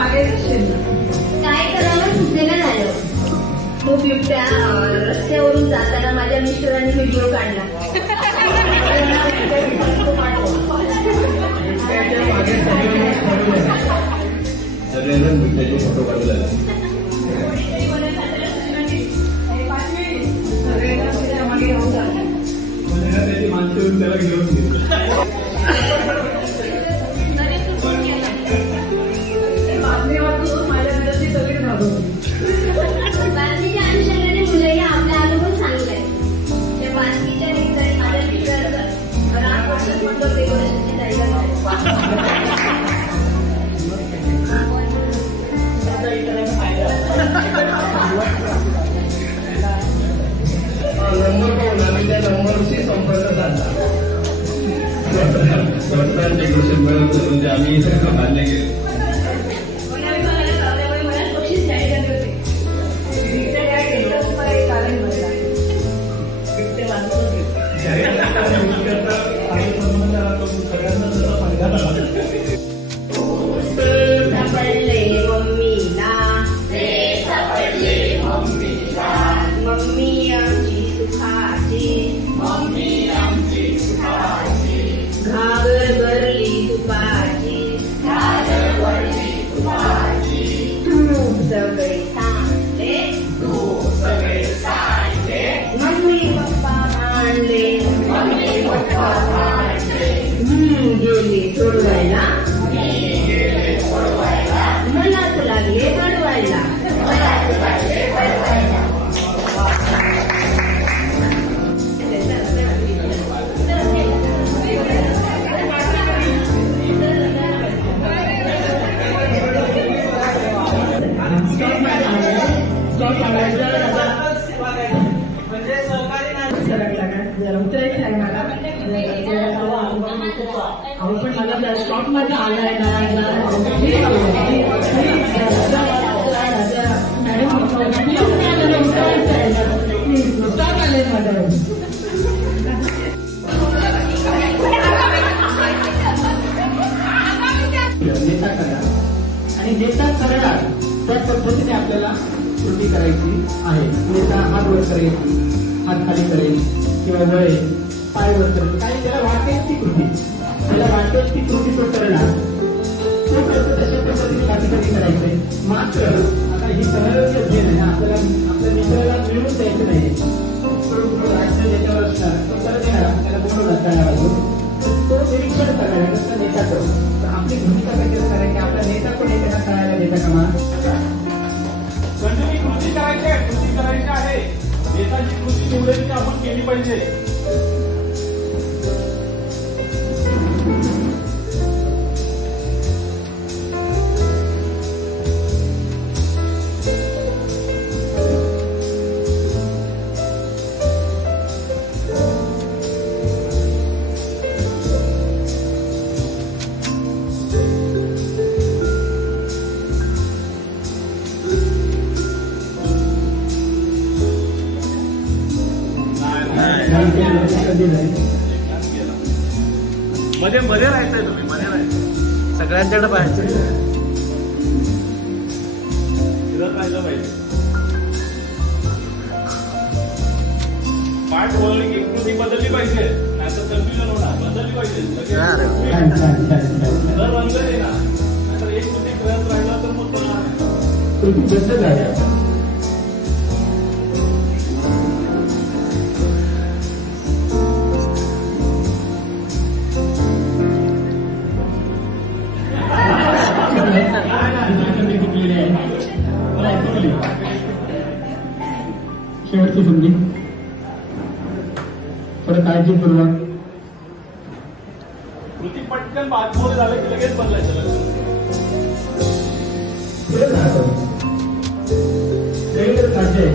मागे काय करावं सुचलेलं झालं. तो बिबट्या रस्त्यावरून जाताना माझ्या मिस्टरांनी व्हिडिओ काढला. सगळेजण बिबट्याचे फोटो काढू लागले. त्याची माणसं त्याला घेऊन गेली. बातमीच्या अनुषंगाने मुलंही आपला अनुभव सांगताय. त्या बातमीच्या ठिकाणी माझ्या मित्राचं रामकृष्ण मंडळ डेकोरेशनची जाहिरात नंबर पाहून आम्ही त्या नंबरशी संपर्क साधला. डेकोरेशन म्हणजे आम्ही बांधले गेले. सोडवायला मलाच लागले बडवायला. उतरायचं आहे मला पण मला स्टॉक मध्ये आलाय स्टॉक आले मॅडम. नेता करा आणि नेता करणार त्या पद्धतीने आपल्याला कृती करायची आहे. नेता हात वर करेल, हात खाली करेल किंवा वळे पाय वर करेल, काही त्याला वाटेल ती कृती, त्याला वाटेल ती कृती तो करणार. तो करतो तशा पद्धतीने बाकीसाठी करायचंय. मात्र आता ही सहयोग्य जे नाही आपल्याला आपल्या मित्राला मिळवून द्यायचं नाही. राज्य ज्याच्यावर असणार तो करत येणार, त्याला बोलवणार करणार, तो निरीक्षण करणार त्याचा नेता करतो. तर आपली भूमिका कशी असणार आहे की आपला नेता पण एखादा करायला देता कामा कृती करायची आहे. नेताची कृती निवडायची आपण केली पाहिजे. मध्ये मध्ये राहायचंय तुम्ही, मध्ये राहायचं, सगळ्यांच्याकडे पाहायचं, फिरत राहिलं पाहिजे. पाठ वळली की कृती बदलली पाहिजे, नाही तर कन्फ्युजन होणार. बदलली पाहिजे जर रंग येणार, नाहीतर एक कृती करत राहिला तर मग शेवटची संधी थोडं काळजीपूर्वक. कृती पटकन बाजूला झालं की लगेच बदलायचं. काळजी आहे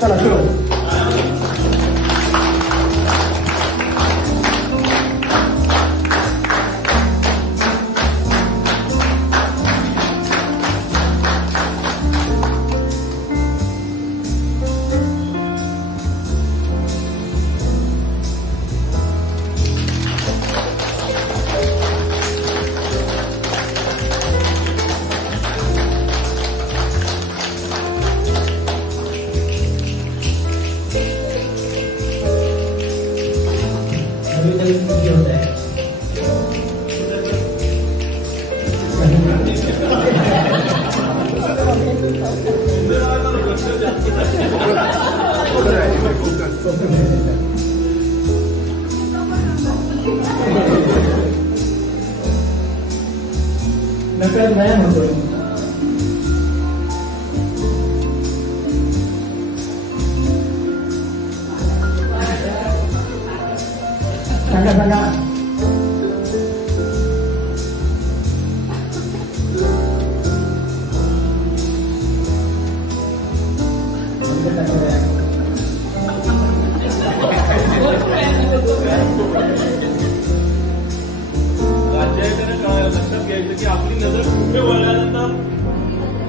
चला सुरू. नकळत व्यायाम होतो. सांगा सांगा. लक्षात घ्यायचं की आपली नजर कुठे वळल्यानंतर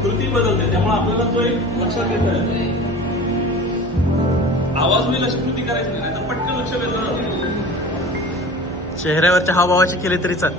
कृती बदलते, त्यामुळे आपल्याला तो एक लक्षात घेता येतो. आवाज मी लक्ष कृती करायची नाही, तर पटकन लक्ष वेधलं जातं. चेहऱ्यावरच्या हावभावाची केली तरी चाल.